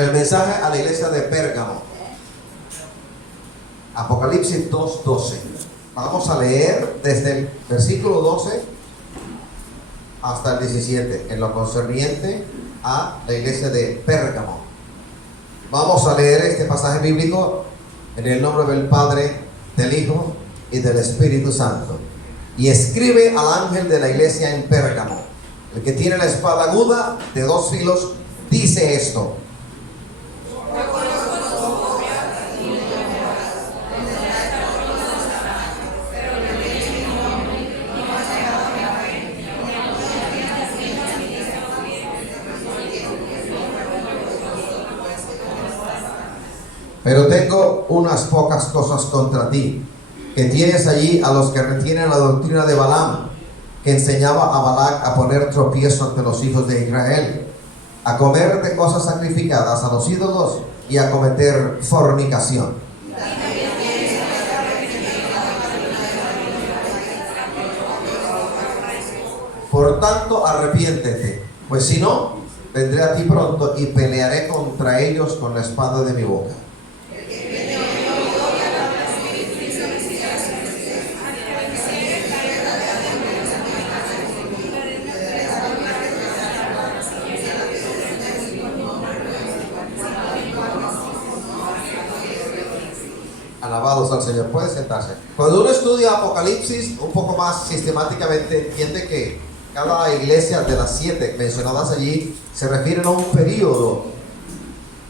El mensaje a la iglesia de Pérgamo. Apocalipsis 2:12. Vamos a leer desde el versículo 12 hasta el 17, en lo concerniente a la iglesia de Pérgamo. Vamos a leer este pasaje bíblico en el nombre del Padre, del Hijo y del Espíritu Santo. Y escribe al ángel de la iglesia en Pérgamo, el que tiene la espada aguda de 2 filos, dice esto: pero tengo unas pocas cosas contra ti, que tienes allí a los que retienen la doctrina de Balaam, que enseñaba a Balac a poner tropiezo ante los hijos de Israel, a comer de cosas sacrificadas a los ídolos y a cometer fornicación. Por tanto, arrepiéntete, pues si no, vendré a ti pronto y pelearé contra ellos con la espada de mi boca. Alabados al Señor. Puede sentarse. Cuando uno estudia Apocalipsis un poco más sistemáticamente, entiende que cada iglesia de las 7 mencionadas allí se refieren a un periodo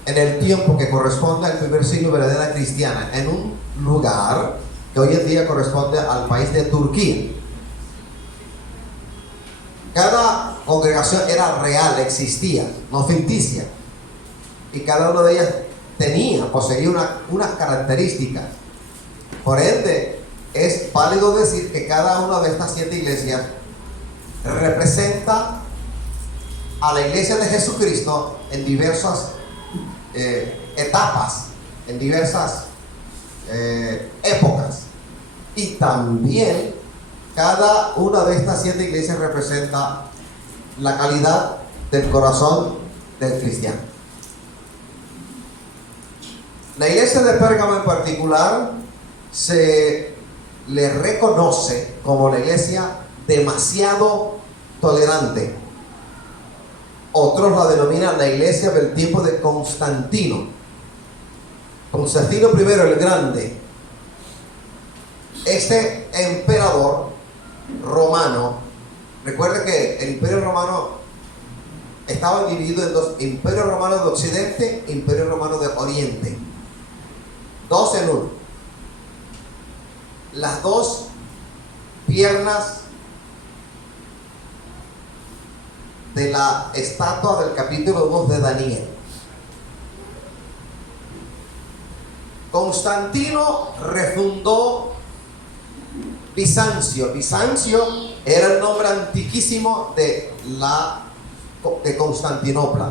en el tiempo que corresponde al primer siglo de la era cristiana, en un lugar que hoy en día corresponde al país de Turquía. Cada congregación era real, existía, no ficticia, y cada una de ellas poseía unas características. Por ende, es válido decir que cada una de estas 7 iglesias representa a la iglesia de Jesucristo en diversas etapas, en diversas épocas. Y también cada una de estas 7 iglesias representa la calidad del corazón del cristiano. La iglesia de Pérgamo en particular se le reconoce como la iglesia demasiado tolerante. Otros la denominan la iglesia del tiempo de Constantino. Constantino I el Grande. Este emperador romano, recuerde que el imperio romano estaba dividido en 2: imperio romano de Occidente e imperio romano de Oriente. 2 en 1. Las 2 piernas de la estatua del capítulo 2 de Daniel. Constantino refundó Bizancio. Bizancio era el nombre antiquísimo de Constantinopla.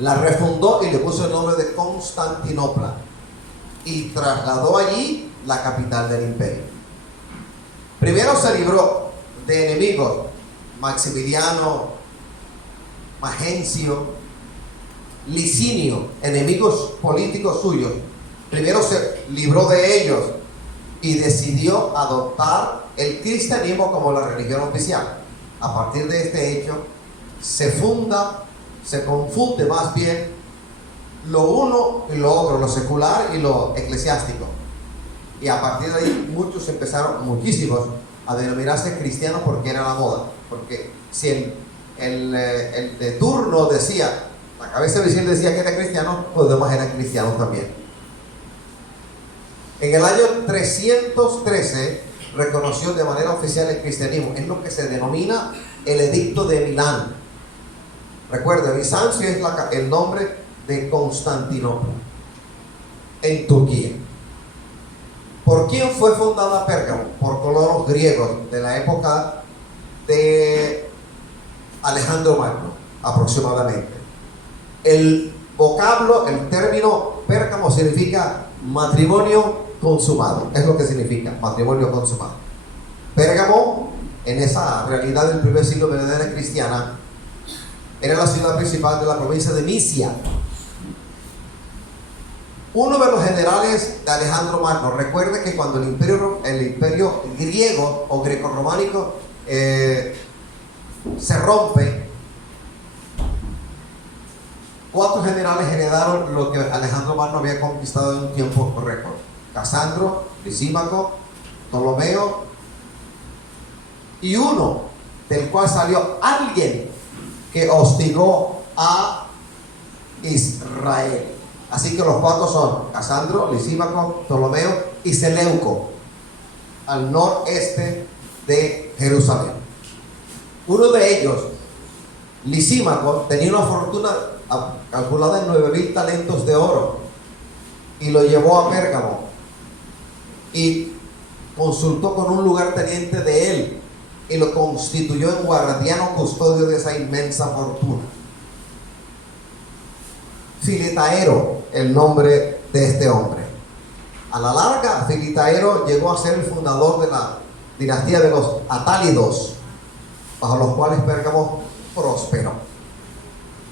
La refundó y le puso el nombre de Constantinopla, y trasladó allí la capital del imperio. Primero se libró de enemigos: Maximiliano, Magencio, Licinio, enemigos políticos suyos. Primero se libró de ellos y decidió adoptar el cristianismo como la religión oficial. A partir de este hecho se confunde más bien lo uno y lo otro, lo secular y lo eclesiástico. Y a partir de ahí muchísimos, a denominarse cristianos porque era la moda. Porque si el de turno decía, la cabeza visible decía que era cristiano, pues los demás eran cristianos también. En el año 313 reconoció de manera oficial el cristianismo. Es lo que se denomina el Edicto de Milán. Recuerde, Bizancio es el nombre de Constantinopla en Turquía. ¿Por quién fue fundada Pérgamo? Por colonos griegos de la época de Alejandro Magno, aproximadamente. El término Pérgamo significa matrimonio consumado. Es lo que significa, matrimonio consumado. Pérgamo, en esa realidad del primer siglo de la era cristiana, era la ciudad principal de la provincia de Misia. Uno de los generales de Alejandro Magno, recuerde que cuando el imperio griego o greco-románico se rompe, 4 generales heredaron lo que Alejandro Magno había conquistado en un tiempo récord: Casandro, Lisímaco, Ptolomeo, y uno del cual salió alguien que hostigó a Israel. Así que los 4 son Casandro, Lisímaco, Ptolomeo y Seleuco, al noreste de Jerusalén. Uno de ellos, Lisímaco, tenía una fortuna calculada en 9,000 talentos de oro y lo llevó a Pérgamo y consultó con un lugarteniente de él y lo constituyó en guardiano custodio de esa inmensa fortuna. Filetaero, el nombre de este hombre. A la larga, Filetaero llegó a ser el fundador de la dinastía de los Atálidos, bajo los cuales Pérgamo prosperó.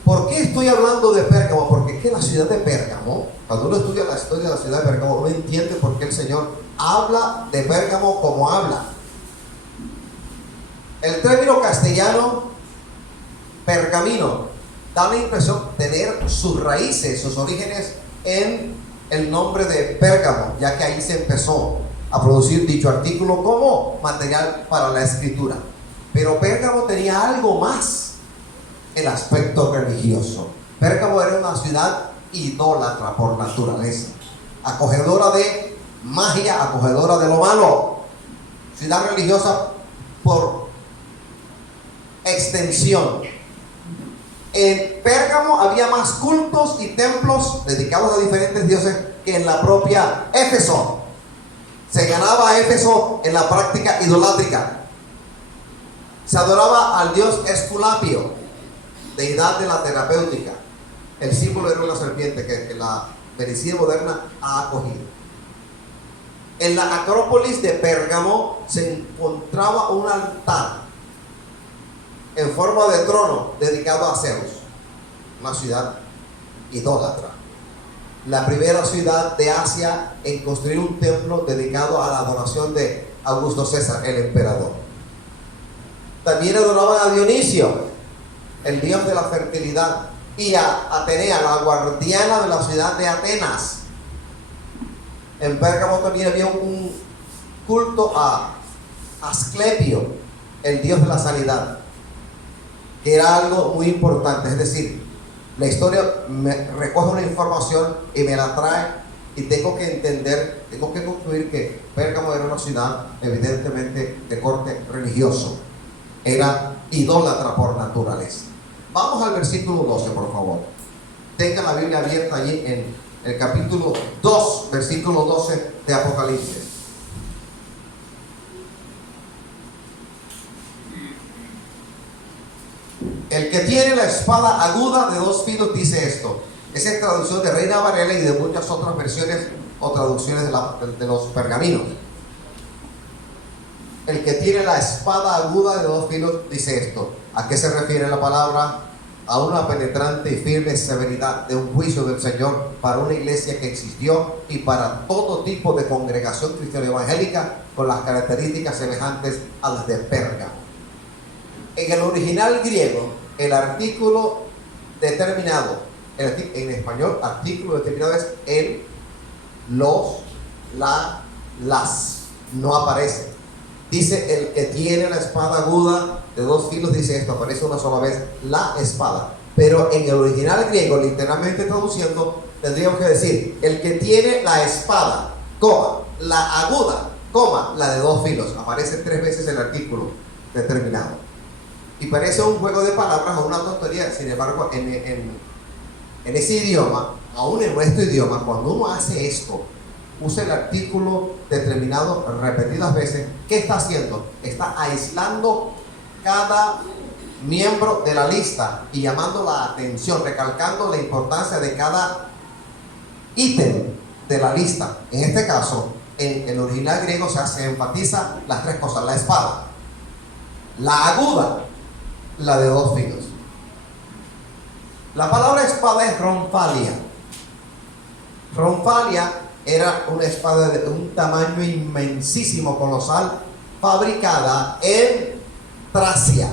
¿Por qué estoy hablando de Pérgamo? Porque es que la ciudad de Pérgamo, cuando uno estudia la historia de la ciudad de Pérgamo, uno entiende por qué el Señor habla de Pérgamo como habla. El término castellano pergamino da la impresión de tener sus raíces, sus orígenes en el nombre de Pérgamo, ya que ahí se empezó a producir dicho artículo como material para la escritura. Pero Pérgamo tenía algo más: el aspecto religioso. Pérgamo era una ciudad idólatra por naturaleza, acogedora de magia, acogedora de lo malo, ciudad religiosa por extensión. En Pérgamo había más cultos y templos dedicados a diferentes dioses que en la propia Éfeso. Se ganaba a Éfeso en la práctica idolátrica. Se adoraba al dios Esculapio, deidad de la terapéutica. El símbolo era una serpiente que la medicina moderna ha acogido. En la Acrópolis de Pérgamo se encontraba un altar en forma de trono dedicado a Zeus, una ciudad idólatra. La primera ciudad de Asia en construir un templo dedicado a la adoración de Augusto César, el emperador. También adoraban a Dionisio, el dios de la fertilidad, y a Atenea, la guardiana de la ciudad de Atenas. En Pérgamo también había un culto a Asclepio, el dios de la sanidad, que era algo muy importante. Es decir, la historia me recoge una información y me la trae, y tengo que entender, tengo que concluir que Pérgamo era una ciudad evidentemente de corte religioso, era idólatra por naturaleza. Vamos al versículo 12, por favor. Tengan la Biblia abierta allí en el capítulo 2, versículo 12 de Apocalipsis. El que tiene la espada aguda de 2 filos dice esto. Esa es traducción de Reina Varela y de muchas otras versiones o traducciones de los pergaminos. El que tiene la espada aguda de 2 filos dice esto. ¿A qué se refiere la palabra? A una penetrante y firme severidad de un juicio del Señor para una iglesia que existió y para todo tipo de congregación cristiana evangélica con las características semejantes a las de Pérgamo. En el original griego, el artículo determinado, en español, artículo determinado es el, los, la, las. No aparece. Dice el que tiene la espada aguda de 2 filos, dice esto, aparece una sola vez, la espada. Pero en el original griego, literalmente traduciendo, tendríamos que decir, el que tiene la espada, coma, la aguda, coma, la de 2 filos. Aparece 3 veces el artículo determinado. Y parece un juego de palabras o una tontería. Sin embargo, en ese idioma, aún en nuestro idioma, cuando uno hace esto, usa el artículo determinado repetidas veces, ¿qué está haciendo? Está aislando cada miembro de la lista y llamando la atención, recalcando la importancia de cada ítem de la lista. En este caso, en el original griego se enfatiza las 3 cosas: la espada, la aguda, la de 2 filos. La palabra espada es ronfalia. Ronfalia era una espada de un tamaño inmensísimo, colosal, fabricada en Tracia.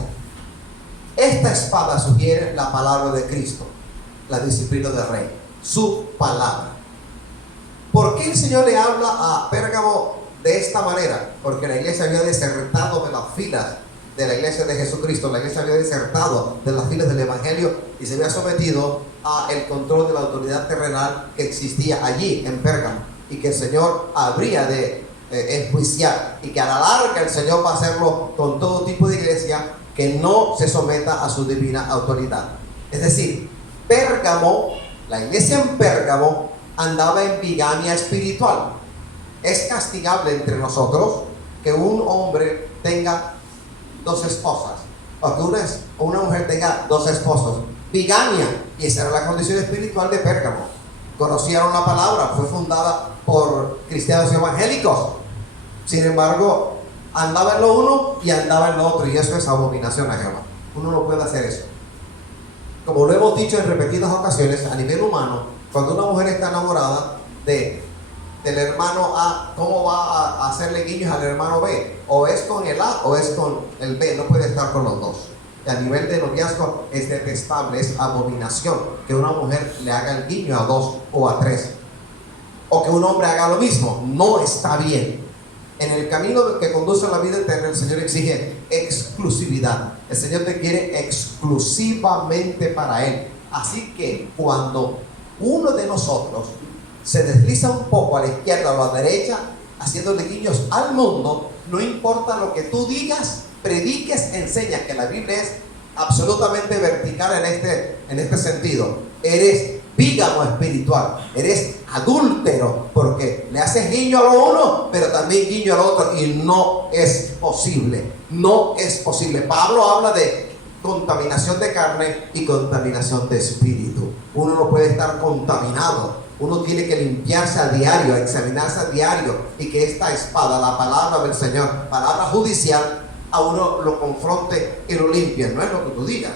Esta espada sugiere la palabra de Cristo, la disciplina del rey, su palabra. ¿Por qué el Señor le habla a Pérgamo de esta manera? Porque la iglesia había desertado de las filas de la iglesia de Jesucristo. La iglesia había desertado de las filas del Evangelio y se había sometido al control de la autoridad terrenal que existía allí en Pérgamo, y que el Señor habría de enjuiciar, y que a la larga el Señor va a hacerlo con todo tipo de iglesia que no se someta a su divina autoridad. Es decir, Pérgamo, la iglesia en Pérgamo andaba en bigamia espiritual. Es castigable entre nosotros que un hombre tenga dos esposas, o que una mujer tenga dos esposos. Bigamia, y esa era la condición espiritual de Pérgamo. Conocieron la palabra, fue fundada por cristianos evangélicos. Sin embargo, andaba en lo uno y andaba en lo otro, y eso es abominación a Jehová. Uno no puede hacer eso. Como lo hemos dicho en repetidas ocasiones, a nivel humano, cuando una mujer está enamorada del hermano A, ¿cómo va a hacerle guiños al hermano B? O es con el A o es con el B, no puede estar con los dos. Y a nivel de noviazgo es detestable, es abominación que una mujer le haga el guiño a dos o a tres, o que un hombre haga lo mismo. No está bien. En el camino que conduce a la vida eterna, el Señor exige exclusividad. El Señor te quiere exclusivamente para Él. Así que cuando uno de nosotros se desliza un poco a la izquierda o a la derecha, haciéndole guiños al mundo, no importa lo que tú digas, prediques, enseñas, que la Biblia es absolutamente vertical en este sentido. Eres bígamo espiritual, eres adúltero, porque le haces guiño a lo uno, pero también guiño al otro, y no es posible. No es posible. Pablo habla de contaminación de carne y contaminación de espíritu. Uno no puede estar contaminado. Uno tiene que limpiarse a diario, examinarse a diario, y que esta espada, la palabra del Señor, palabra judicial, a uno lo confronte y lo limpie. No es lo que tú digas,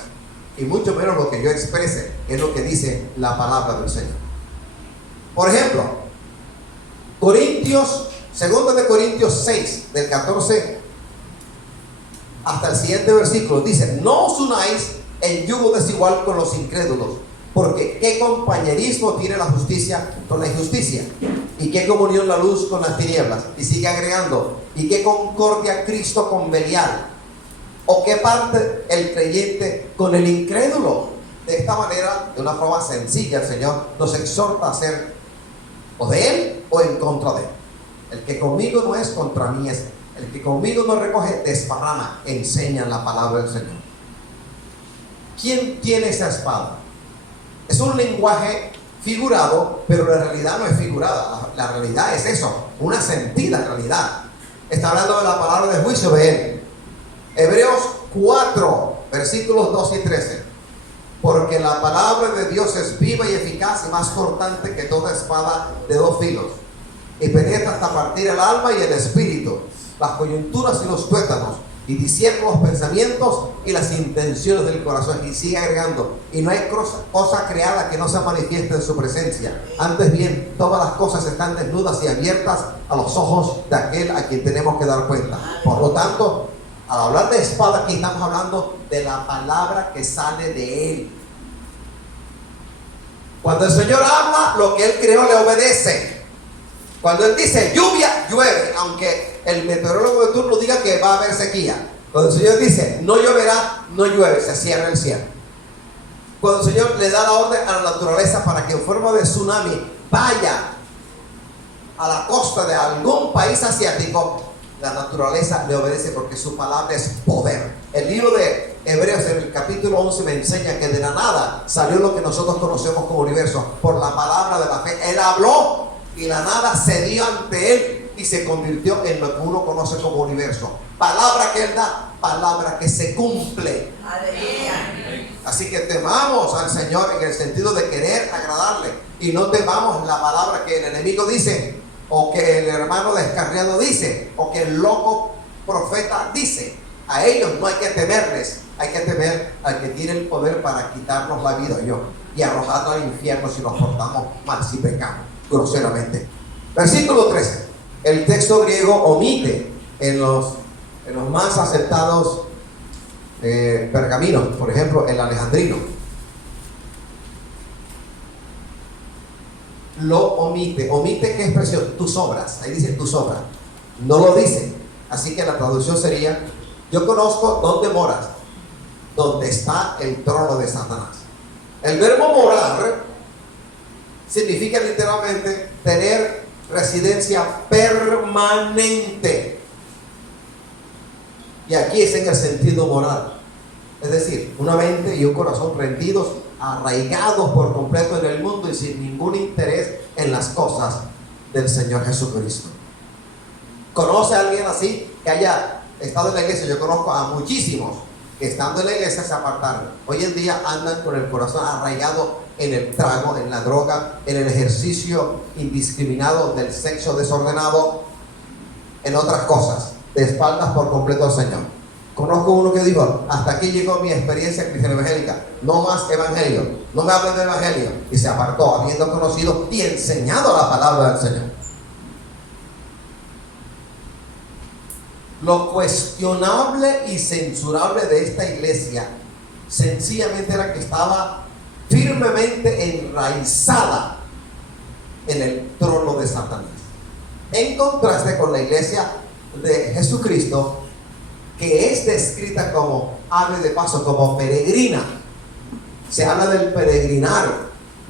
y mucho menos lo que yo exprese, es lo que dice la palabra del Señor. Por ejemplo, Segunda de Corintios 6, del 14 hasta el siguiente versículo, dice: no os unáis en yugo desigual con los incrédulos, porque ¿qué compañerismo tiene la justicia con la injusticia? ¿Y qué comunión la luz con las tinieblas? Y sigue agregando: ¿y qué concordia Cristo con Belial? ¿O qué parte el creyente con el incrédulo? De esta manera, de una forma sencilla, el Señor nos exhorta a ser o de Él o en contra de Él. El que conmigo no es, contra mí es. El que conmigo no recoge, desparrama. Enseña la palabra del Señor. ¿Quién tiene esa espada? Es un lenguaje figurado, pero la realidad no es figurada. La realidad es eso, una sentida realidad. Está hablando de la palabra de juicio de Él. Hebreos 4, versículos 2 y 13. Porque la palabra de Dios es viva y eficaz y más cortante que toda espada de dos filos, y penetra hasta partir el alma y el espíritu, las coyunturas y los tuétanos, y discierne los pensamientos y las intenciones del corazón. Y sigue agregando: y no hay cosa creada que no se manifieste en su presencia. Antes bien, todas las cosas están desnudas y abiertas a los ojos de aquel a quien tenemos que dar cuenta. Por lo tanto, al hablar de espada, aquí estamos hablando de la palabra que sale de Él. Cuando el Señor habla, lo que Él creó le obedece. Cuando Él dice lluvia, llueve, aunque el meteorólogo de turno diga que va a haber sequía. Cuando el Señor dice no lloverá, no llueve, se cierra el cielo. Cuando el Señor le da la orden a la naturaleza para que en forma de tsunami vaya a la costa de algún país asiático, la naturaleza le obedece, porque su palabra es poder. El libro de Hebreos, en el capítulo 11, me enseña que de la nada salió lo que nosotros conocemos como universo, por la palabra de la fe. Él habló y la nada cedió ante Él y se convirtió en lo que uno conoce como universo. Palabra que Él da, palabra que se cumple. Aleluya. Así que temamos al Señor en el sentido de querer agradarle, y no temamos la palabra que el enemigo dice, o que el hermano descarriado dice, o que el loco profeta dice. A ellos no hay que temerles, hay que temer al que tiene el poder para quitarnos la vida. y arrojadnos al infierno si nos portamos mal, si pecamos groseramente. Versículo 13. El texto griego omite en los más aceptados pergaminos, por ejemplo, el alejandrino. Lo omite. ¿Omite qué expresión? Tus obras. Ahí dice tus obras. No lo dice. Así que la traducción sería: yo conozco dónde moras, donde está el trono de Satanás. El verbo morar significa literalmente tener residencia permanente. Y aquí es en el sentido moral. Es decir, una mente y un corazón rendidos, arraigados por completo en el mundo y sin ningún interés en las cosas del Señor Jesucristo. ¿Conoce a alguien así que haya estado en la iglesia? Yo conozco a muchísimos que estando en la iglesia se apartaron. Hoy en día andan con el corazón arraigado en el trago, en la droga, en el ejercicio indiscriminado del sexo desordenado, en otras cosas, de espaldas por completo al Señor. Conozco uno que dijo: hasta aquí llegó mi experiencia cristiana evangélica, no más evangelio, no me hablen de evangelio, y se apartó habiendo conocido y enseñado la palabra del Señor. Lo cuestionable y censurable de esta iglesia sencillamente era que estaba firmemente enraizada en el trono de Satanás, en contraste con la iglesia de Jesucristo, que es descrita como, hable de paso, como peregrina. Se habla del peregrinar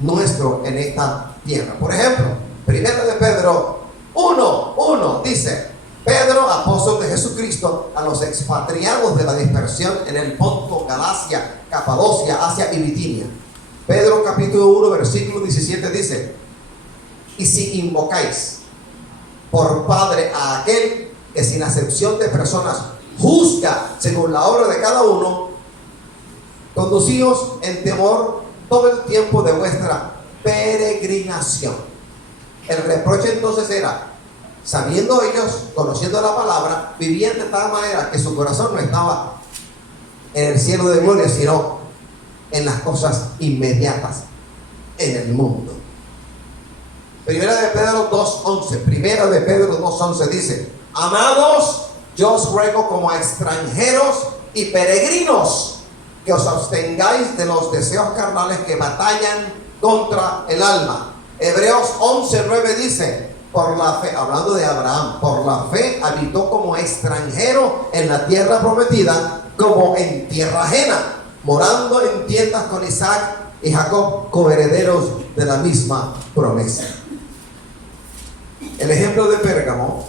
nuestro en esta tierra. Por ejemplo, primero de Pedro 1:1 dice: Pedro, apóstol de Jesucristo, a los expatriados de la dispersión en el Ponto, Galacia, Capadocia, Asia y Bitinia. Pedro capítulo 1 versículo 17 dice: y si invocáis por Padre a aquel que sin acepción de personas juzga según la obra de cada uno, conducíos en temor todo el tiempo de vuestra peregrinación. El reproche entonces era: sabiendo ellos, conociendo la palabra, vivían de tal manera que su corazón no estaba en el cielo de gloria, sino en las cosas inmediatas, en el mundo. Primera de Pedro 2:11. Primera de Pedro 2:11 dice: amados, yo os ruego como a extranjeros y peregrinos que os abstengáis de los deseos carnales que batallan contra el alma. Hebreos 11:9 dice: por la fe, hablando de Abraham, por la fe habitó como extranjero en la tierra prometida, como en tierra ajena, morando en tiendas con Isaac y Jacob, coherederos de la misma promesa. El ejemplo de Pérgamo,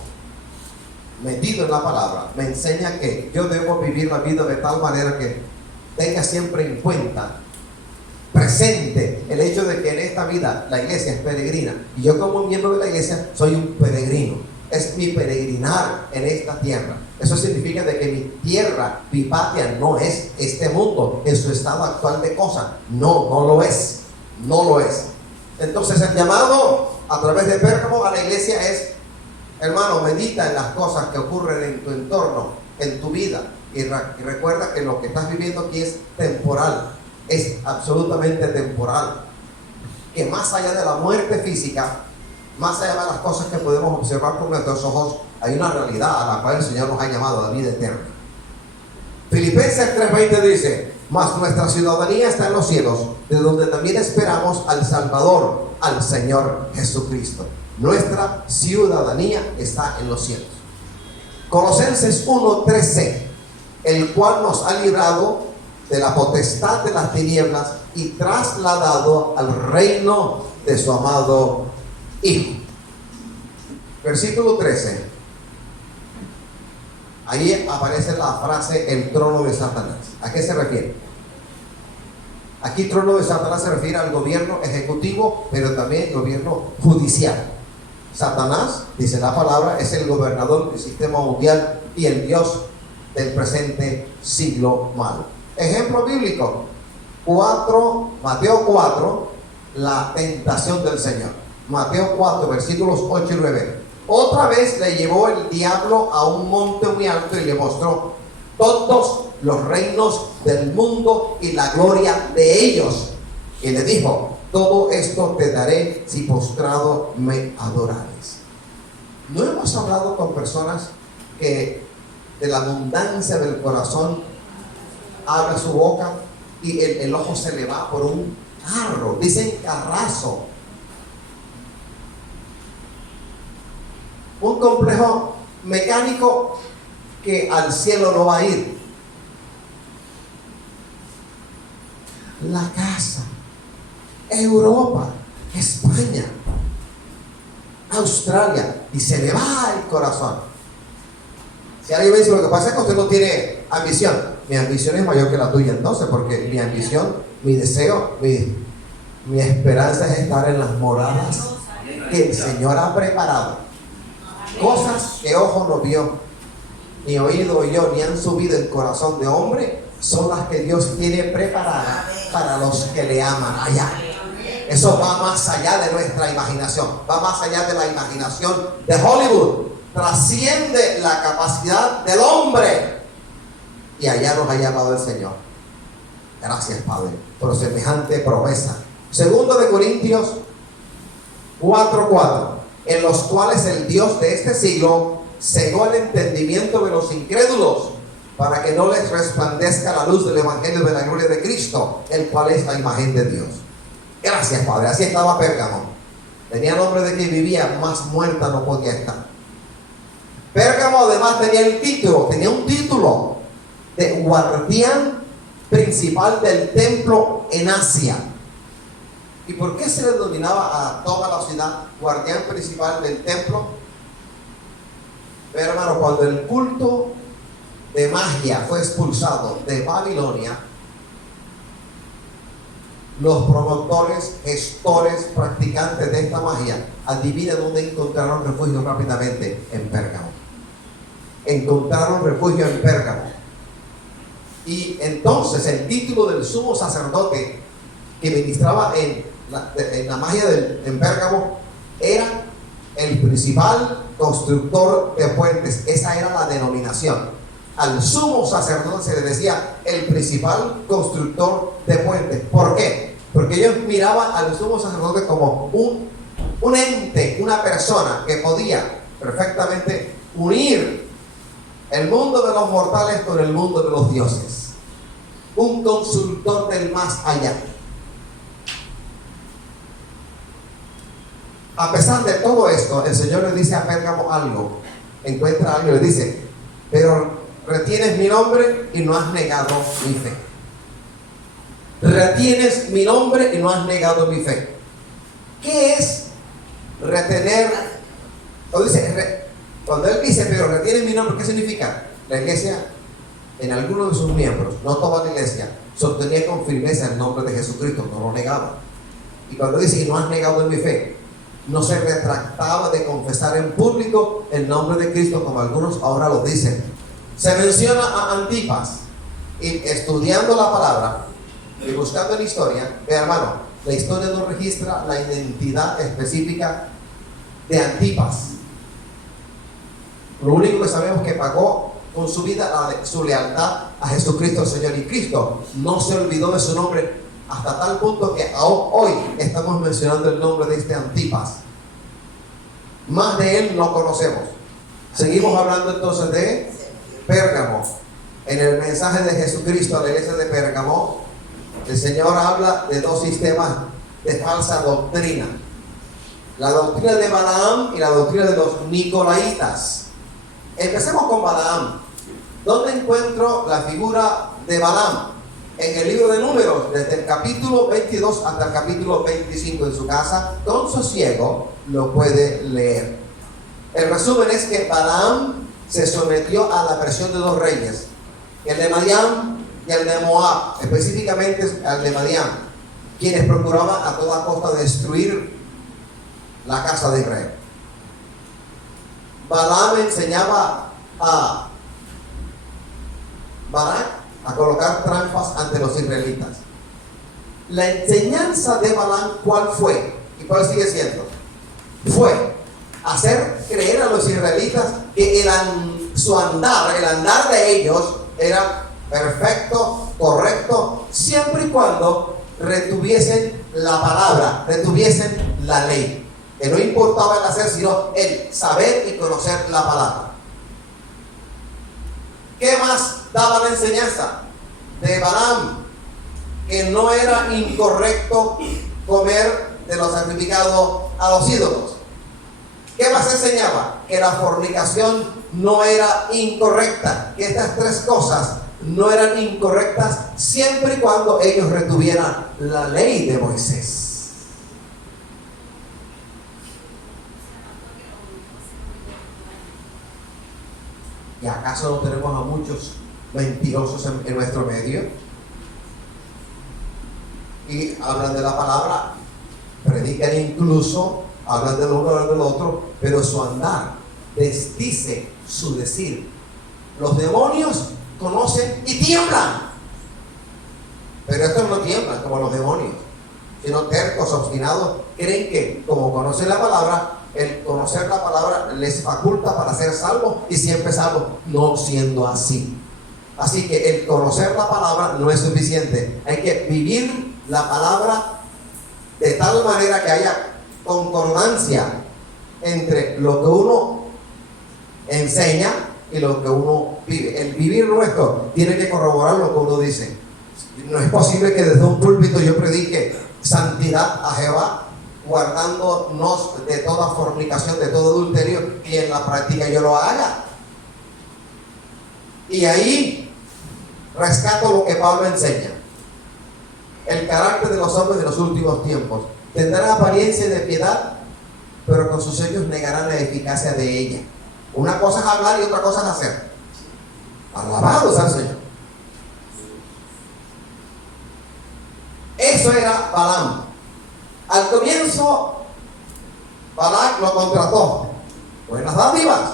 metido en la palabra, me enseña que yo debo vivir la vida de tal manera que tenga siempre en cuenta, presente, el hecho de que en esta vida la iglesia es peregrina, y yo como miembro de la iglesia soy un peregrino. Es mi peregrinar en esta tierra. Eso significa de que mi tierra, mi patria, no es este mundo en su estado actual de cosas. No lo es. No lo es. Entonces el llamado a través de Pérgamo a la iglesia es: hermano, medita en las cosas que ocurren en tu entorno, en tu vida, y recuerda que lo que estás viviendo aquí es temporal. Es absolutamente temporal. Que más allá de la muerte física, más allá de las cosas que podemos observar con nuestros ojos, hay una realidad a la cual el Señor nos ha llamado a la vida eterna. Filipenses 3:20 dice: mas nuestra ciudadanía está en los cielos, de donde también esperamos al Salvador, al Señor Jesucristo. Nuestra ciudadanía está en los cielos. Colosenses 1:13: el cual nos ha librado de la potestad de las tinieblas y trasladado al reino de su amado Hijo. Versículo 13. Ahí aparece la frase: el trono de Satanás. ¿A qué se refiere? Aquí trono de Satanás se refiere al gobierno ejecutivo, pero también gobierno judicial. Satanás, dice la palabra, es el gobernador del sistema mundial y el Dios del presente siglo malo. Ejemplo bíblico, Mateo 4, la tentación del Señor. Mateo 4, versículos 8 y 9. Otra vez le llevó el diablo a un monte muy alto y le mostró todos los reinos del mundo y la gloria de ellos. Y le dijo: todo esto te daré si postrado me adorares. No hemos hablado con personas que de la abundancia del corazón abre su boca y el ojo se le va por un carro, dicen carrazo. Un complejo mecánico que al cielo no va a ir. La casa, Europa, España, Australia, y se le va el corazón. Si alguien me dice: lo que pasa es que usted no tiene ambición, mi ambición es mayor que la tuya, entonces, porque mi ambición, mi deseo, mi esperanza es estar en las moradas que el Señor ha preparado. Cosas que ojo no vio, ni oído oyó, ni han subido el corazón de hombre, son las que Dios tiene preparadas para los que le aman allá. Eso va más allá de nuestra imaginación, va más allá de la imaginación de Hollywood, trasciende la capacidad del hombre, y allá nos ha llamado el Señor. Gracias, Padre, por semejante promesa. Segundo de Corintios 4:4, en los cuales el Dios de este siglo cegó el entendimiento de los incrédulos, para que no les resplandezca la luz del evangelio de la gloria de Cristo, el cual es la imagen de Dios. Gracias, Padre. Así estaba Pérgamo. Tenía nombre de que vivía, más muerta no podía estar. Pérgamo además tenía un título de guardián principal del templo en Asia. ¿Y por qué se le denominaba a toda la ciudad guardián principal del templo? Pero hermano, cuando el culto de magia fue expulsado de Babilonia, los promotores, gestores, practicantes de esta magia, adivina dónde encontraron refugio rápidamente: en Pérgamo. Encontraron refugio en Pérgamo. Y entonces el título del sumo sacerdote que ministraba en la magia en Pérgamo era el principal constructor de puentes. Esa era la denominación. Al sumo sacerdote se le decía el principal constructor de puentes. ¿Por qué? Porque ellos miraban al sumo sacerdote como un ente, una persona que podía perfectamente unir el mundo de los mortales con el mundo de los dioses. Un consultor del más allá. A pesar de todo esto, el Señor le dice a Pérgamo algo. Encuentra algo y le dice: pero retienes mi nombre y no has negado mi fe. Retienes mi nombre y no has negado mi fe. ¿Qué es retener? Cuando él dice: pero retienes mi nombre, ¿qué significa? La iglesia, en algunos de sus miembros, no toda la iglesia, sostenía con firmeza el nombre de Jesucristo, no lo negaba. Y cuando dice: y no has negado en mi fe, no se retractaba de confesar en público el nombre de Cristo, como algunos ahora lo dicen. Se menciona a Antipas, y estudiando la palabra y buscando en la historia, hermano, la historia no registra la identidad específica de Antipas. Lo único que sabemos es que pagó con su vida su lealtad a Jesucristo el Señor, y Cristo no se olvidó de su nombre, hasta tal punto que hoy estamos mencionando el nombre de este Antipas. Más de él no conocemos. Seguimos hablando entonces de Pérgamo. En el mensaje de Jesucristo a la iglesia de Pérgamo, el Señor habla de dos sistemas de falsa doctrina: la doctrina de Balaam y la doctrina de los Nicolaitas. Empecemos con Balaam. ¿Dónde encuentro la figura de Balaam? En el libro de Números, desde el capítulo 22 hasta el capítulo 25, en su casa, con sosiego, lo puede leer. El resumen es que Balaam se sometió a la presión de dos reyes, el de Madián y el de Moab, específicamente al de Madián, quienes procuraban a toda costa destruir la casa de Israel. Balaam enseñaba a Barak a colocar trampas ante los israelitas. La enseñanza de Balaam, ¿cuál fue? ¿Y cuál sigue siendo? Fue hacer creer a los israelitas que el andar de ellos era perfecto, correcto, siempre y cuando retuviesen la palabra, retuviesen la ley. Que no importaba el hacer, sino el saber y conocer la palabra. ¿Qué más daba la enseñanza de Balaam? Que no era incorrecto comer de lo sacrificado a los ídolos. ¿Qué más enseñaba? Que la fornicación no era incorrecta, que estas tres cosas no eran incorrectas siempre y cuando ellos retuvieran la ley de Moisés. ¿Y acaso no tenemos a muchos mentirosos en nuestro medio? Y hablan de la palabra, predican incluso, hablan del uno, hablan del otro, pero su andar desdice su decir. Los demonios conocen y tiemblan, pero estos no tiemblan como los demonios, sino tercos, obstinados, creen que como conocen la palabra, el conocer la palabra les faculta para ser salvos y siempre salvos, no siendo así. Así que el conocer la palabra no es suficiente, hay que vivir la palabra de tal manera que haya concordancia entre lo que uno enseña y lo que uno vive. El vivir nuestro tiene que corroborar lo que uno dice. No es posible que desde un púlpito yo predique santidad a Jehová, guardándonos de toda fornicación, de todo adulterio, y en la práctica yo lo haga. Y ahí rescato lo que Pablo enseña. El carácter de los hombres de los últimos tiempos. Tendrán apariencia de piedad, pero con sus hechos negarán la eficacia de ella. Una cosa es hablar y otra cosa es hacer. Alabados al Señor. Eso era Balaam. Al comienzo, Balac lo contrató. Buenas dádivas.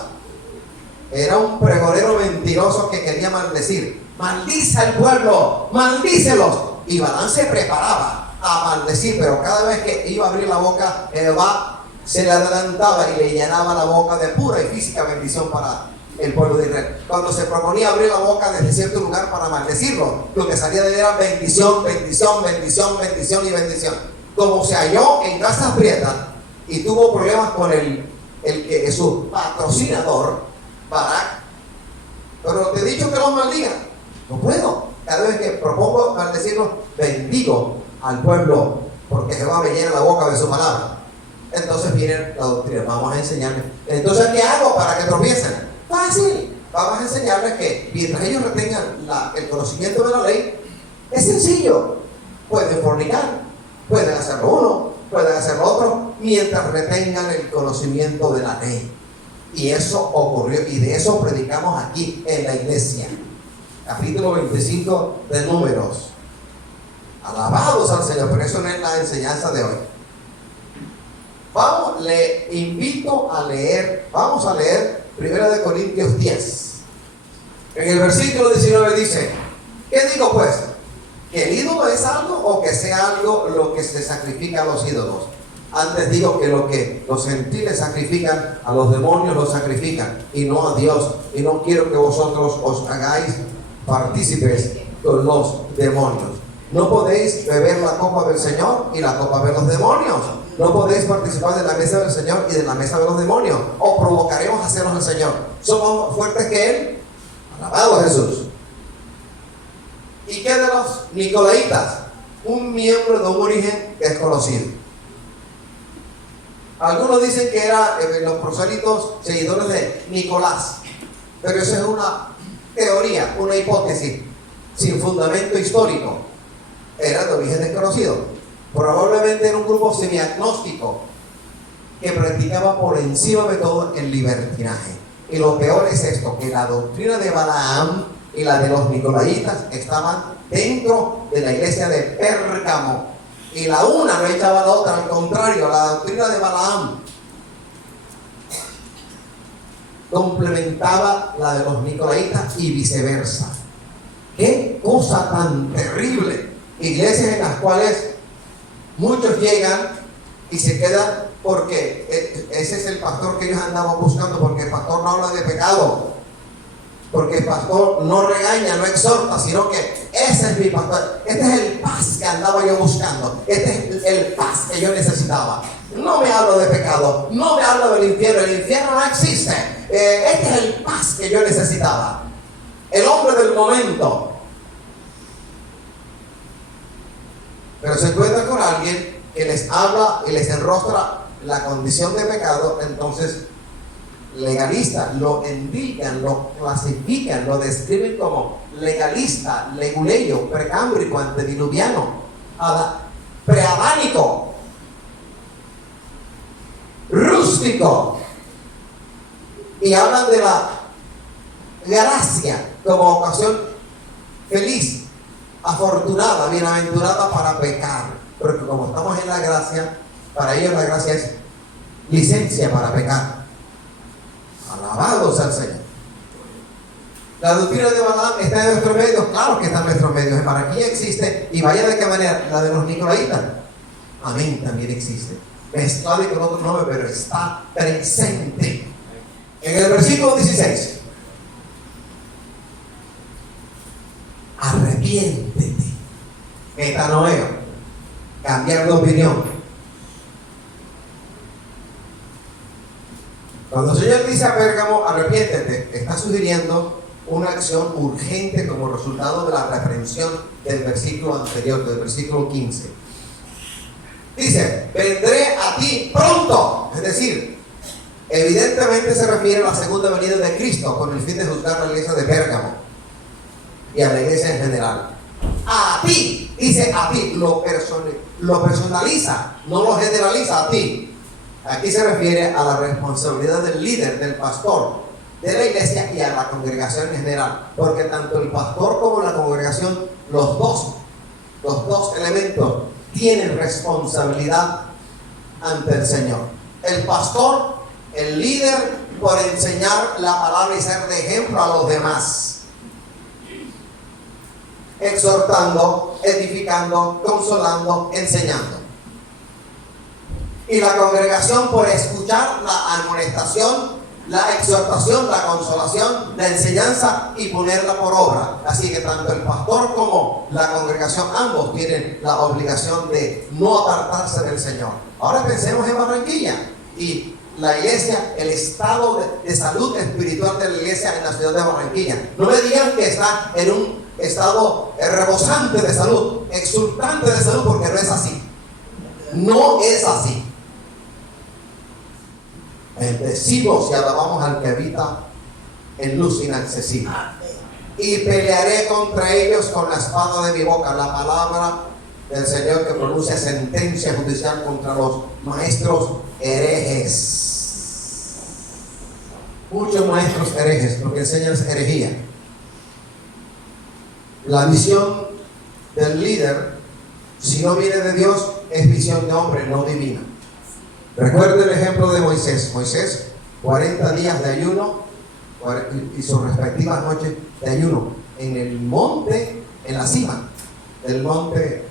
Era un pregonero mentiroso que quería maldecir. Maldice al pueblo, maldícelos. Y Balaam se preparaba a maldecir, pero cada vez que iba a abrir la boca, Jehová se le adelantaba y le llenaba la boca de pura y física bendición para el pueblo de Israel. Cuando se proponía abrir la boca desde cierto lugar para maldecirlo, lo que salía de él era bendición, bendición, bendición, bendición y bendición. Como se halló en casas prietas y tuvo problemas con el que es su patrocinador, Balac, pero te he dicho que los maldiga. No puedo. Cada vez que propongo maldecirlo, bendigo al pueblo, porque Jehová me llena la boca de su palabra. Entonces viene la doctrina, vamos a enseñarles. Entonces, ¿qué hago para que tropiecen? Fácil. Vamos a enseñarles que mientras ellos retengan el conocimiento de la ley, es sencillo. Pueden fornicar, pueden hacerlo uno, pueden hacerlo otro, mientras retengan el conocimiento de la ley. Y eso ocurrió, y de eso predicamos aquí en la iglesia. Capítulo 25 de Números. Alabados al Señor, pero eso no es la enseñanza de hoy. Le invito a leer, vamos a leer 1 Corintios 10. En el versículo 19 dice: ¿qué digo pues? ¿Que el ídolo es algo o que sea algo lo que se sacrifica a los ídolos? Antes digo que lo que los gentiles sacrifican, a los demonios los sacrifican y no a Dios. Y no quiero que vosotros os hagáis partícipes con los demonios. No podéis beber la copa del Señor y la copa de los demonios. No podéis participar de la mesa del Señor y de la mesa de los demonios. O provocaremos a hacernos el Señor. ¿Somos fuertes que Él? Alabado Jesús. ¿Y qué de los Nicolaitas? Un miembro de un origen desconocido. Algunos dicen que eran los prosélitos seguidores de Nicolás. Pero eso es una teoría, una hipótesis sin fundamento histórico. Era de origen desconocido. Probablemente era un grupo semiagnóstico que practicaba por encima de todo el libertinaje. Y lo peor es esto, que la doctrina de Balaam y la de los Nicolaitas estaban dentro de la iglesia de Pérgamo. Y la una no echaba a la otra, al contrario, la doctrina de Balaam complementaba la de los Nicolaitas y viceversa. ¡Qué cosa tan terrible! Iglesias en las cuales muchos llegan y se quedan porque ese es el pastor que ellos andaban buscando, porque el pastor no habla de pecado, porque el pastor no regaña, no exhorta, sino que Ese es mi pastor. Este es el paz que andaba yo buscando. Este es el paz que yo necesitaba. No me hablo de pecado, no me hablo del infierno. El infierno no existe. Este es el paz que yo necesitaba. El hombre del momento. Pero se encuentra con alguien que les habla y les enrostra la condición de pecado. Entonces legalista, lo endilgan, lo clasifican, lo describen como legalista, leguleyo, precámbrico, antediluviano, preadánico, rústico, y hablan de la gracia como ocasión feliz, afortunada, bienaventurada para pecar, porque como estamos en la gracia, para ellos la gracia es licencia para pecar. Alabado sea el Señor. La doctrina de Balaam está en nuestros medios. Claro que está en nuestros medios. Para aquí existe. Y vaya de qué manera. La de los nicolaitas. Amén, también existe. Mezclado con otro nombre, pero está presente. En el versículo 16. Arrepiéntete. Metanoeo. Cambiar de opinión. Cuando el Señor dice a Pérgamo, arrepiéntete, está sugiriendo una acción urgente como resultado de la reprensión del versículo anterior, del versículo 15. Dice, vendré a ti pronto. Es decir, evidentemente se refiere a la segunda venida de Cristo con el fin de juzgar a la iglesia de Pérgamo y a la iglesia en general. A ti, dice a ti, lo personaliza, no lo generaliza a ti. Aquí se refiere a la responsabilidad del líder, del pastor, de la iglesia y a la congregación en general. Porque tanto el pastor como la congregación, los dos elementos, tienen responsabilidad ante el Señor. El pastor, el líder, por enseñar la palabra y ser de ejemplo a los demás. Exhortando, edificando, consolando, enseñando. Y la congregación por escuchar la amonestación, la exhortación, la consolación, la enseñanza y ponerla por obra. Así que tanto el pastor como la congregación, ambos tienen la obligación de no apartarse del Señor. Ahora pensemos en Barranquilla y la iglesia, el estado de salud espiritual de la iglesia en la ciudad de Barranquilla. No me digan que está en un estado rebosante de salud, exultante de salud, porque no es así. No es así. Bendecimos y alabamos al que habita en luz inaccesible. Y pelearé contra ellos con la espada de mi boca, la palabra del Señor que pronuncia sentencia judicial contra los maestros herejes. Muchos maestros herejes, lo que enseñan es herejía. La visión del líder, si no viene de Dios, es visión de hombre, no divina. Recuerda el ejemplo de Moisés. Moisés, 40 días de ayuno y sus respectivas noches de ayuno en el monte, en la cima del monte,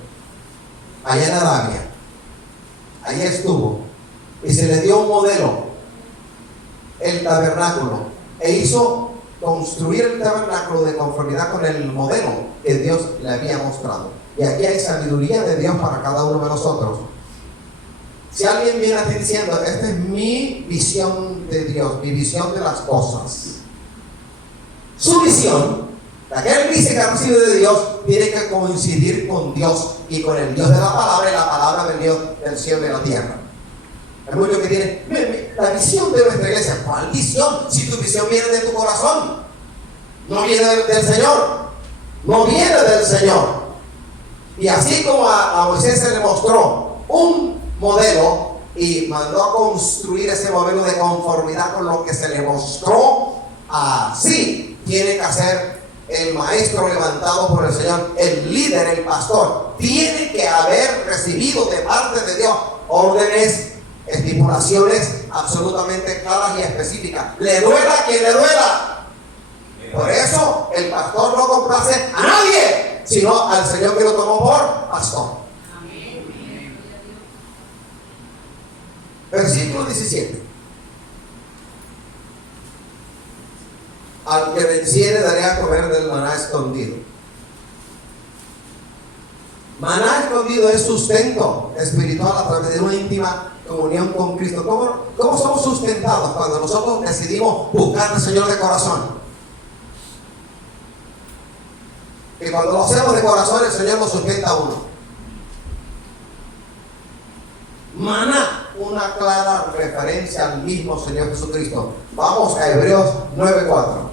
allá en Arabia. Allí estuvo y se le dio un modelo, el tabernáculo, e hizo construir el tabernáculo de conformidad con el modelo que Dios le había mostrado. Y aquí hay sabiduría de Dios para cada uno de nosotros. Si alguien viene a ti diciendo, esta es mi visión de Dios, mi visión de las cosas, su visión, la que él dice que ha recibido de Dios, tiene que coincidir con Dios y con el Dios de la palabra y la palabra del Dios del cielo y de la tierra. Hay muchos que tienen la visión de nuestra iglesia. ¿Cuál visión? Si tu visión viene de tu corazón, no viene del Señor, no viene del Señor. Y así como a Moisés se le mostró un modelo y mandó a construir ese modelo de conformidad con lo que se le mostró, así tiene que hacer el maestro levantado por el Señor, el líder, el pastor. Tiene que haber recibido de parte de Dios órdenes, estipulaciones absolutamente claras y específicas. Le duela a quien le duela. Por eso el pastor no complace a nadie, sino al Señor que lo tomó por pastor. Versículo 17. Al que venciere daré a comer del maná escondido. Maná escondido es sustento espiritual a través de una íntima comunión con Cristo. ¿Cómo somos sustentados cuando nosotros decidimos buscar al Señor de corazón? Y cuando lo hacemos de corazón, el Señor nos sustenta a uno. Maná, una clara referencia al mismo Señor Jesucristo. Vamos a Hebreos 9:4.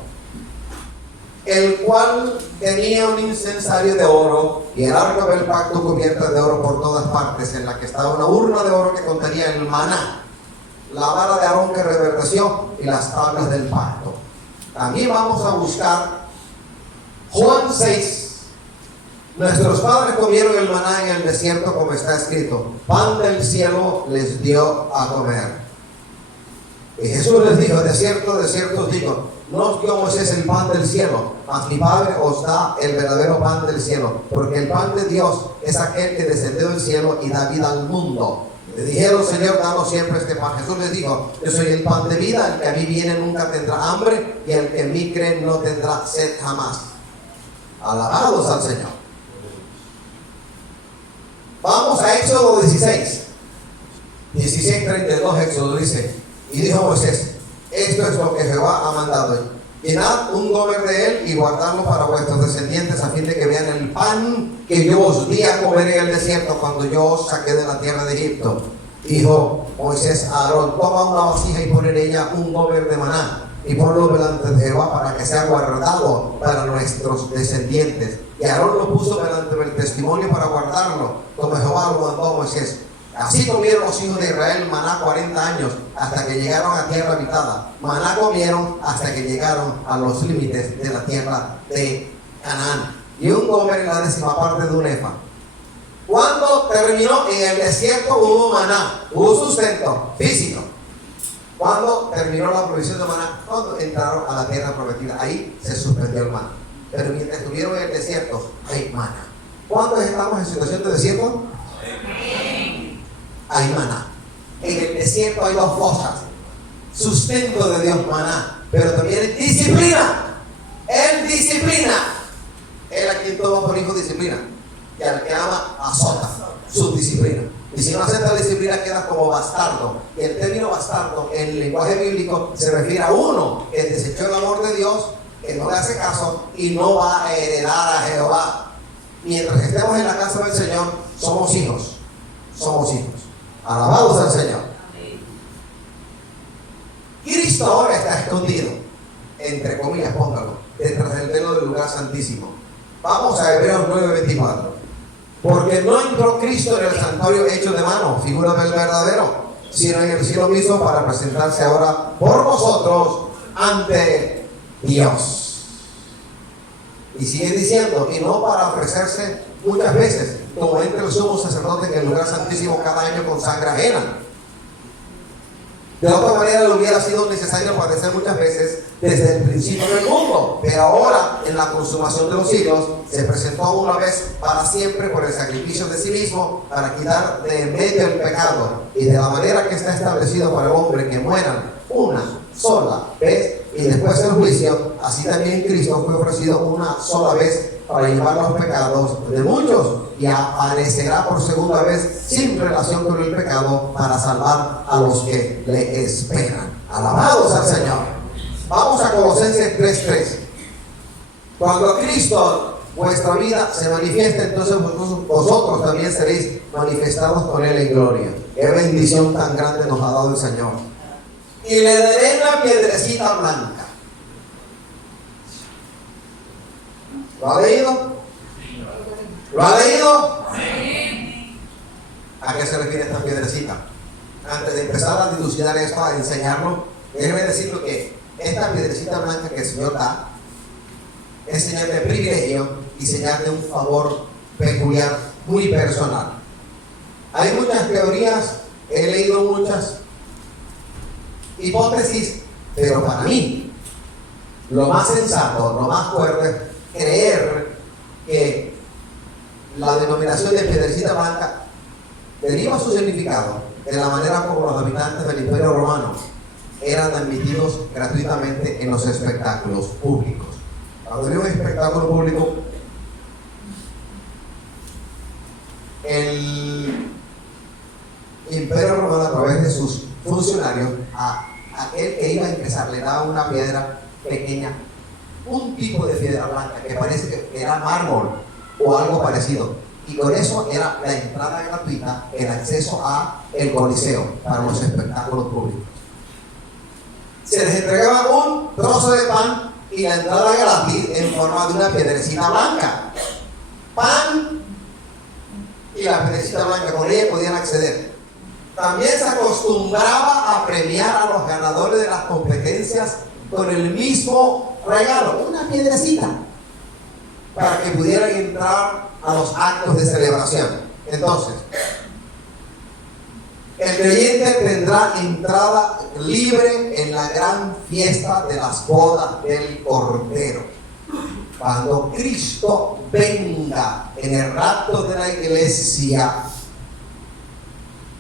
El cual tenía un incensario de oro y el arca del pacto cubierta de oro por todas partes, en la que estaba una urna de oro que contenía el maná, la vara de Aarón que reverdeció y las tablas del pacto. También vamos a buscar Juan 6. Nuestros padres comieron el maná en el desierto, como está escrito: pan del cielo les dio a comer. Y Jesús les dijo: de cierto os digo, no os dio Moisés el pan del cielo, mas mi Padre os da el verdadero pan del cielo, porque el pan de Dios es aquel que descendió del cielo y da vida al mundo. Le dijeron: Señor, danos siempre este pan. Jesús les dijo: yo soy el pan de vida, el que a mí viene nunca tendrá hambre, y el que en mí cree no tendrá sed jamás. Alabados al Señor. Vamos a Éxodo 16:32. Éxodo dice: y dijo Moisés: esto es lo que Jehová ha mandado: llenad un gomer de él y guardadlo para vuestros descendientes, a fin de que vean el pan que yo os di a comer en el desierto cuando yo os saqué de la tierra de Egipto. Dijo Moisés a Aarón: toma una vasija y pon en ella un gomer de maná y ponlo delante de Jehová para que sea guardado para nuestros descendientes. Y Aarón lo puso delante del testimonio para guardarlo, como Jehová lo mandó a Moisés. Así comieron los hijos de Israel maná 40 años, hasta que llegaron a tierra habitada. Maná comieron hasta que llegaron a los límites de la tierra de Canaán. Y un gomer en la 10ª parte de un efa. Cuando terminó en el desierto hubo maná, hubo sustento físico. Cuando terminó la provisión de maná, cuando entraron a la tierra prometida, ahí se suspendió el maná. Pero mientras estuvieron en el desierto, hay maná. ¿Cuántos estamos en situación de desierto? Hay maná. En el desierto hay dos cosas: sustento de Dios, maná, pero también disciplina. Él disciplina. Él a quien toma por hijo disciplina, y al que ama azota. Su disciplina. Y si no acepta la disciplina, queda como bastardo. Y el término bastardo en el lenguaje bíblico se refiere a uno que desechó el amor de Dios, que no le hace caso y no va a heredar a Jehová. Mientras estemos en la casa del Señor, somos hijos. Somos hijos. Alabados al Señor. Cristo ahora está escondido, entre comillas, póngalo, detrás del velo del lugar santísimo. Vamos a Hebreos 9:24. Porque no entró Cristo en el santuario hecho de mano, figura del verdadero, sino en el cielo mismo, para presentarse ahora por vosotros ante Dios. Y sigue diciendo: y no para ofrecerse muchas veces, como entra el sumo sacerdote en el lugar santísimo cada año con sangre ajena. De otra manera le hubiera sido necesario padecer muchas veces desde el principio del mundo, pero ahora, en la consumación de los siglos, se presentó una vez para siempre por el sacrificio de sí mismo, para quitar de en medio el pecado, y de la manera que está establecido para el hombre que mueran una sola vez y después el juicio, así también Cristo fue ofrecido una sola vez para llevar los pecados de muchos, y aparecerá por segunda vez sin relación con el pecado para salvar a los que le esperan. Alabados al Señor. Vamos a Colosenses 3:3. Cuando Cristo, vuestra vida, se manifiesta, entonces vosotros también seréis manifestados con Él en gloria. Qué bendición tan grande nos ha dado el Señor. Y le daré una piedrecita blanca. ¿Lo ha leído? ¿Lo ha leído? ¿A qué se refiere esta piedrecita? Antes de empezar a dilucidar esto, a enseñarlo, déjeme decirle que esta piedrecita blanca que el Señor da es señal de privilegio y señal de un favor peculiar, muy personal. Hay muchas teorías, he leído muchas hipótesis, pero para mí lo más sensato, lo más fuerte es creer que la denominación de piedrecita blanca deriva su significado de la manera como los habitantes del Imperio Romano eran admitidos gratuitamente en los espectáculos públicos. Cuando había un espectáculo público, el Imperio Romano, a través de sus funcionarios, a aquel que iba a ingresar le daba una piedra pequeña, un tipo de piedra blanca que parece que era mármol o algo parecido, y con eso era la entrada gratuita, el acceso a el Coliseo para los espectáculos públicos. Se les entregaba un trozo de pan y la entrada gratis en forma de una piedrecita blanca. Pan y la piedrecita blanca, con ella podían acceder. También se acostumbraba a premiar a los ganadores de las competencias con el mismo regalo, una piedrecita, para que pudieran entrar a los actos de celebración. Entonces, el creyente tendrá entrada libre en la gran fiesta de las bodas del Cordero. Cuando Cristo venga en el rapto de la iglesia,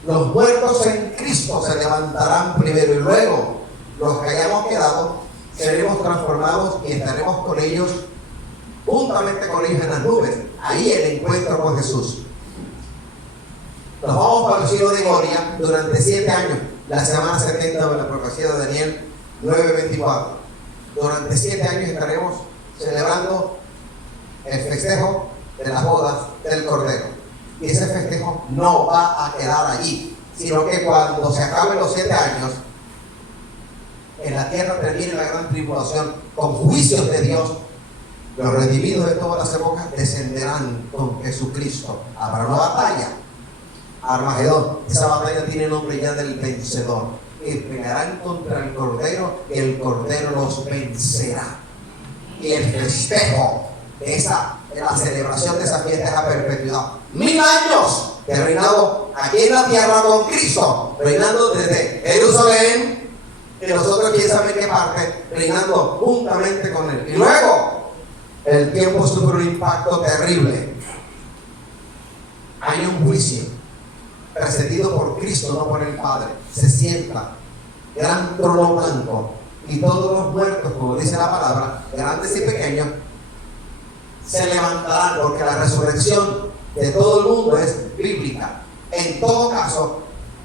los muertos en Cristo se levantarán primero y luego los que hayamos quedado seremos transformados y estaremos con ellos, juntamente con ellos en las nubes. Ahí el encuentro con Jesús. Nos vamos para el cielo de gloria durante 7 años, la semana 70 de la profecía de Daniel 9:24. Durante 7 años estaremos celebrando el festejo de las bodas del Cordero. Y ese festejo no va a quedar allí, sino que cuando se acaben los 7 años, en la tierra termine la gran tribulación con juicios de Dios, los redimidos de todas las épocas descenderán con Jesucristo. Habrá una batalla, Armagedón. Esa batalla tiene nombre ya del vencedor. Y pelearán contra el Cordero los vencerá. Y el festejo de la celebración de esa fiesta es a perpetuidad. 1000 años de reinado aquí en la tierra con Cristo, reinando desde Jerusalén, y nosotros quién sabe qué parte, reinando juntamente con Él. Y luego, el tiempo sufre un impacto terrible. Hay un juicio precedido por Cristo, no por el Padre. Se sienta gran trono blanco y todos los muertos, como dice la palabra, grandes y pequeños, se levantarán, porque la resurrección de todo el mundo es bíblica. En todo caso,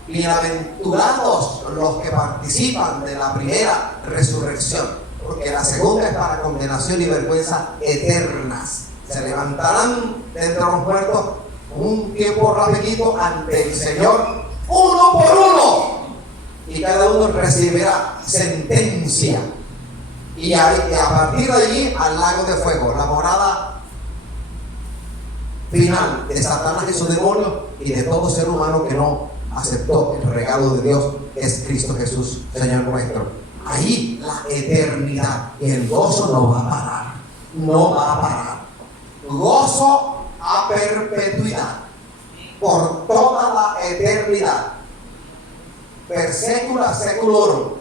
bienaventurados los que participan de la primera resurrección, porque la segunda es para condenación y vergüenza eternas. Se levantarán de entre los muertos un tiempo rapidito ante el Señor, uno por uno, y cada uno recibirá sentencia. Y a partir de allí al lago de fuego, la morada final de Satanás y su demonio y de todo ser humano que no aceptó el regalo de Dios, es Cristo Jesús, Señor nuestro. Ahí la eternidad y el gozo no va a parar, no va a parar. Gozo a perpetuidad, por toda la eternidad, per secula seculorum.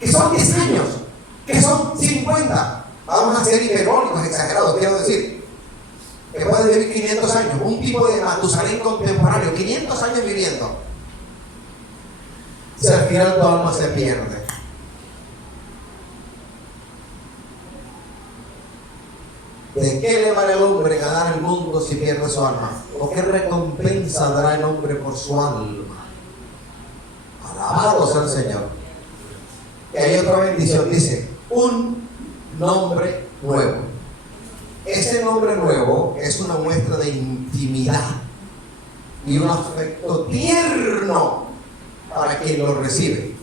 Que son 10 años, que son 50. Vamos a ser hiperbólicos, exagerados, quiero decir. Que puede vivir 500 años. Un tipo de Matusalén contemporáneo, 500 años viviendo. Si al final tu alma se pierde. ¿De qué le vale al hombre ganar el mundo si pierde su alma? ¿O qué recompensa dará el hombre por su alma? Alabado sea el Señor. Y hay otra bendición, dice, un nombre nuevo. Ese nombre nuevo es una muestra de intimidad y un afecto tierno para quien lo recibe.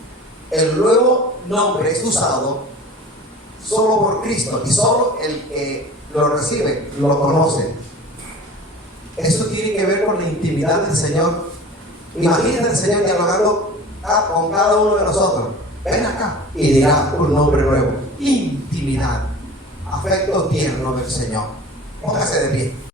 El nuevo nombre es usado solo por Cristo y solo el que lo recibe lo conoce. Eso tiene que ver con la intimidad del Señor. Imagínate el Señor dialogando con cada uno de nosotros. Ven acá y dirá un nombre nuevo. Intimidad, afecto tierno del Señor. Póngase de pie.